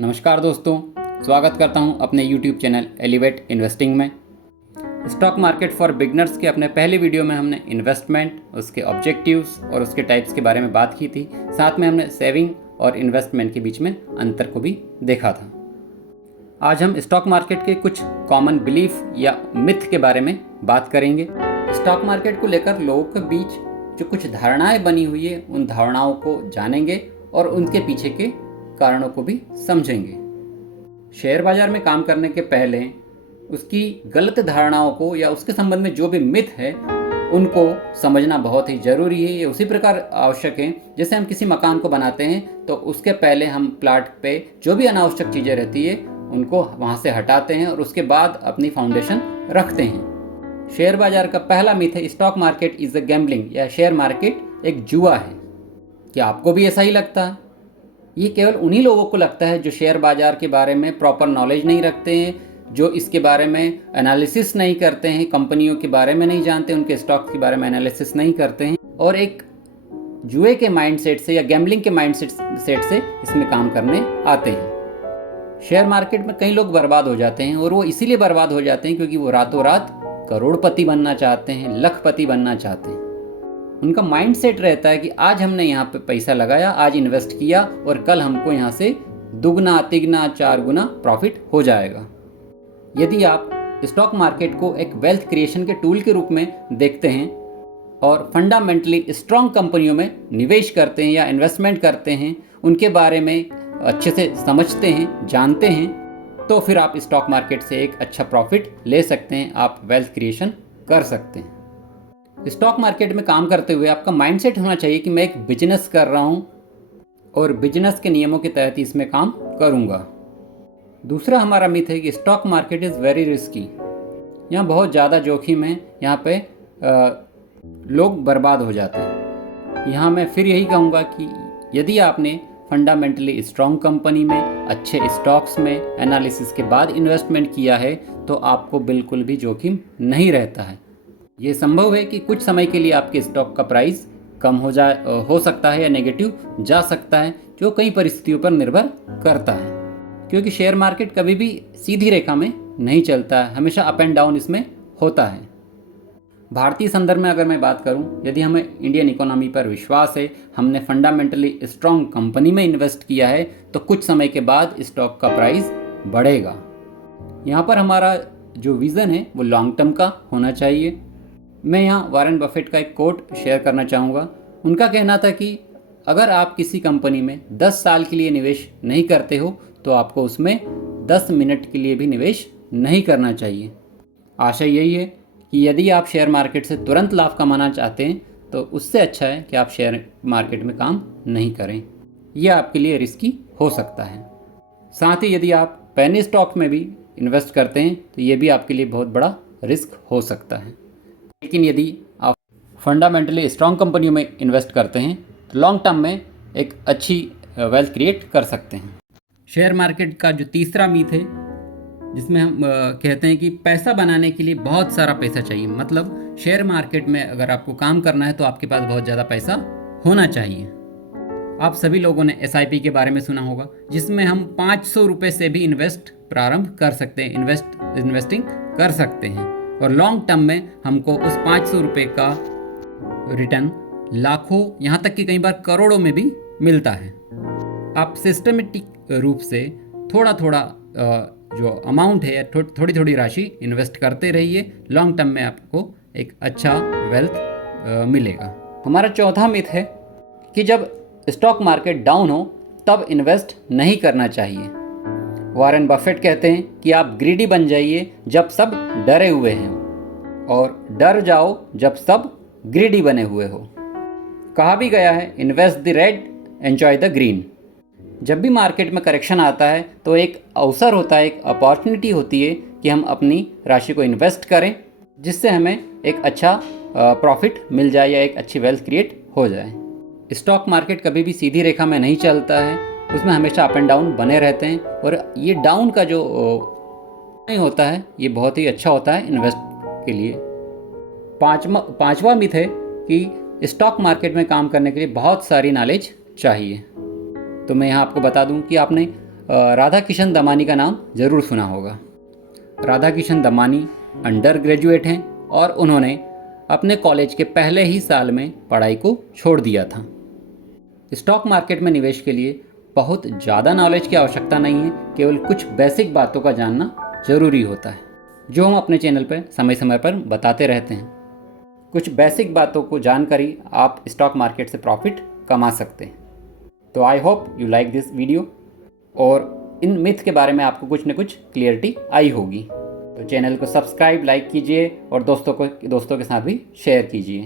नमस्कार दोस्तों, स्वागत करता हूं अपने YouTube चैनल एलिवेट इन्वेस्टिंग में। स्टॉक मार्केट फॉर बिगनर्स के अपने पहले वीडियो में हमने इन्वेस्टमेंट, उसके ऑब्जेक्टिव्स और उसके टाइप्स के बारे में बात की थी। साथ में हमने सेविंग और इन्वेस्टमेंट के बीच में अंतर को भी देखा था। आज हम स्टॉक मार्केट के कुछ कॉमन बिलीफ या मिथ के बारे में बात करेंगे। स्टॉक मार्केट को लेकर लोगों के बीच जो कुछ धारणाएं बनी हुई है, उन धारणाओं को जानेंगे और उनके पीछे के कारणों को भी समझेंगे। शेयर बाजार में काम करने के पहले उसकी गलत धारणाओं को या उसके संबंध में जो भी मिथ है उनको समझना बहुत ही ज़रूरी है। ये उसी प्रकार आवश्यक है जैसे हम किसी मकान को बनाते हैं तो उसके पहले हम प्लाट पे जो भी अनावश्यक चीज़ें रहती है उनको वहाँ से हटाते हैं और उसके बाद अपनी फाउंडेशन रखते हैं। शेयर बाजार का पहला मिथ है stock market is a gambling, या शेयर मार्केट एक जुआ है। क्या आपको भी ऐसा ही लगता है? ये केवल उन्हीं लोगों को लगता है जो शेयर बाजार के बारे में प्रॉपर नॉलेज नहीं रखते हैं, जो इसके बारे में एनालिसिस नहीं करते हैं, कंपनियों के बारे में नहीं जानते, उनके स्टॉक के बारे में एनालिसिस नहीं करते हैं और एक जुए के माइंडसेट से या गैम्बलिंग के माइंडसेट से इसमें काम करने आते हैं। शेयर मार्केट में कई लोग बर्बाद हो जाते हैं और वो इसीलिए बर्बाद हो जाते हैं क्योंकि वो रातों रात करोड़पति बनना चाहते हैं, लखपति बनना चाहते हैं। उनका माइंडसेट रहता है कि आज हमने यहाँ पे पैसा लगाया, आज इन्वेस्ट किया और कल हमको यहाँ से दुगना तिगना 4 गुना प्रॉफिट हो जाएगा। यदि आप स्टॉक मार्केट को एक वेल्थ क्रिएशन के टूल के रूप में देखते हैं और फंडामेंटली स्ट्रॉन्ग कंपनियों में निवेश करते हैं या इन्वेस्टमेंट करते हैं, उनके बारे में अच्छे से समझते हैं, जानते हैं, तो फिर आप स्टॉक मार्केट से एक अच्छा प्रॉफिट ले सकते हैं, आप वेल्थ क्रिएशन कर सकते हैं। स्टॉक मार्केट में काम करते हुए आपका माइंडसेट होना चाहिए कि मैं एक बिजनेस कर रहा हूँ और बिजनेस के नियमों के तहत ही इसमें काम करूँगा। दूसरा हमारा मिथ है कि stock market is very risky, यहाँ बहुत ज़्यादा जोखिम है, यहाँ पे लोग बर्बाद हो जाते हैं। यहाँ मैं फिर यही कहूँगा कि यदि आपने फंडामेंटली स्ट्रॉन्ग कंपनी में, अच्छे स्टॉक्स में एनालिसिस के बाद इन्वेस्टमेंट किया है तो आपको बिल्कुल भी जोखिम नहीं रहता है। ये संभव है कि कुछ समय के लिए आपके स्टॉक का प्राइस कम हो सकता है या नेगेटिव जा सकता है, जो कई परिस्थितियों पर निर्भर करता है, क्योंकि शेयर मार्केट कभी भी सीधी रेखा में नहीं चलता है, हमेशा अप एंड डाउन इसमें होता है। भारतीय संदर्भ में अगर मैं बात करूं, यदि हमें इंडियन इकोनॉमी पर विश्वास है, हमने फंडामेंटली स्ट्रॉन्ग कंपनी में इन्वेस्ट किया है, तो कुछ समय के बाद स्टॉक का प्राइस बढ़ेगा। यहाँ पर हमारा जो विज़न है वो लॉन्ग टर्म का होना चाहिए। मैं यहाँ वॉरेन बफेट का एक कोट शेयर करना चाहूँगा। उनका कहना था कि अगर आप किसी कंपनी में 10 साल के लिए निवेश नहीं करते हो तो आपको उसमें 10 मिनट के लिए भी निवेश नहीं करना चाहिए। आशा यही है कि यदि आप शेयर मार्केट से तुरंत लाभ कमाना चाहते हैं तो उससे अच्छा है कि आप शेयर मार्केट में काम नहीं करें, यह आपके लिए रिस्की हो सकता है। साथ ही यदि आप पेनी स्टॉक में भी इन्वेस्ट करते हैं तो ये भी आपके लिए बहुत बड़ा रिस्क हो सकता है। लेकिन यदि आप फंडामेंटली स्ट्रॉन्ग कंपनियों में इन्वेस्ट करते हैं तो लॉन्ग टर्म में एक अच्छी वेल्थ क्रिएट कर सकते हैं। शेयर मार्केट का जो तीसरा मीथ है, जिसमें हम कहते हैं कि पैसा बनाने के लिए बहुत सारा पैसा चाहिए, मतलब शेयर मार्केट में अगर आपको काम करना है तो आपके पास बहुत ज़्यादा पैसा होना चाहिए। आप सभी लोगों ने SIP के बारे में सुना होगा, जिसमें हम 500 रुपये से भी इन्वेस्ट प्रारंभ कर सकते हैं, इन्वेस्टिंग कर सकते हैं और लॉन्ग टर्म में हमको उस 500 रुपये का रिटर्न लाखों, यहाँ तक कि कई बार करोड़ों में भी मिलता है। आप सिस्टमेटिक रूप से थोड़ा थोड़ा जो अमाउंट है, थोड़ी थोड़ी राशि इन्वेस्ट करते रहिए, लॉन्ग टर्म में आपको एक अच्छा वेल्थ मिलेगा। हमारा चौथा मिथ है कि जब स्टॉक मार्केट डाउन हो तब इन्वेस्ट नहीं करना चाहिए। वॉरेन बफेट कहते हैं कि आप ग्रीडी बन जाइए जब सब डरे हुए हैं और डर जाओ जब सब ग्रीडी बने हुए हो। कहा भी गया है, invest the red, enjoy the green. जब भी मार्केट में करेक्शन आता है तो एक अवसर होता है, एक अपॉर्चुनिटी होती है कि हम अपनी राशि को इन्वेस्ट करें, जिससे हमें एक अच्छा प्रॉफिट मिल जाए या एक अच्छी वेल्थ क्रिएट हो जाए। स्टॉक मार्केट कभी भी सीधी रेखा में नहीं चलता है, उसमें हमेशा अप एंड डाउन बने रहते हैं और ये डाउन का जो नहीं होता है ये बहुत ही अच्छा होता है इन्वेस्ट के लिए। पांचवा मिथ है कि स्टॉक मार्केट में काम करने के लिए बहुत सारी नॉलेज चाहिए। तो मैं यहाँ आपको बता दूं कि आपने राधा किशन दमानी का नाम ज़रूर सुना होगा। राधा किशन दमानी अंडर ग्रेजुएट हैं और उन्होंने अपने कॉलेज के पहले ही साल में पढ़ाई को छोड़ दिया था। स्टॉक मार्केट में निवेश के लिए बहुत ज़्यादा नॉलेज की आवश्यकता नहीं है, केवल कुछ बेसिक बातों का जानना ज़रूरी होता है, जो हम अपने चैनल पर समय समय पर बताते रहते हैं। कुछ बेसिक बातों को जानकर ही आप स्टॉक मार्केट से प्रॉफिट कमा सकते हैं। तो I hope you like this video और इन मिथ के बारे में आपको कुछ न कुछ क्लियरिटी आई होगी। तो चैनल को सब्सक्राइब, लाइक कीजिए और दोस्तों के साथ भी शेयर कीजिए।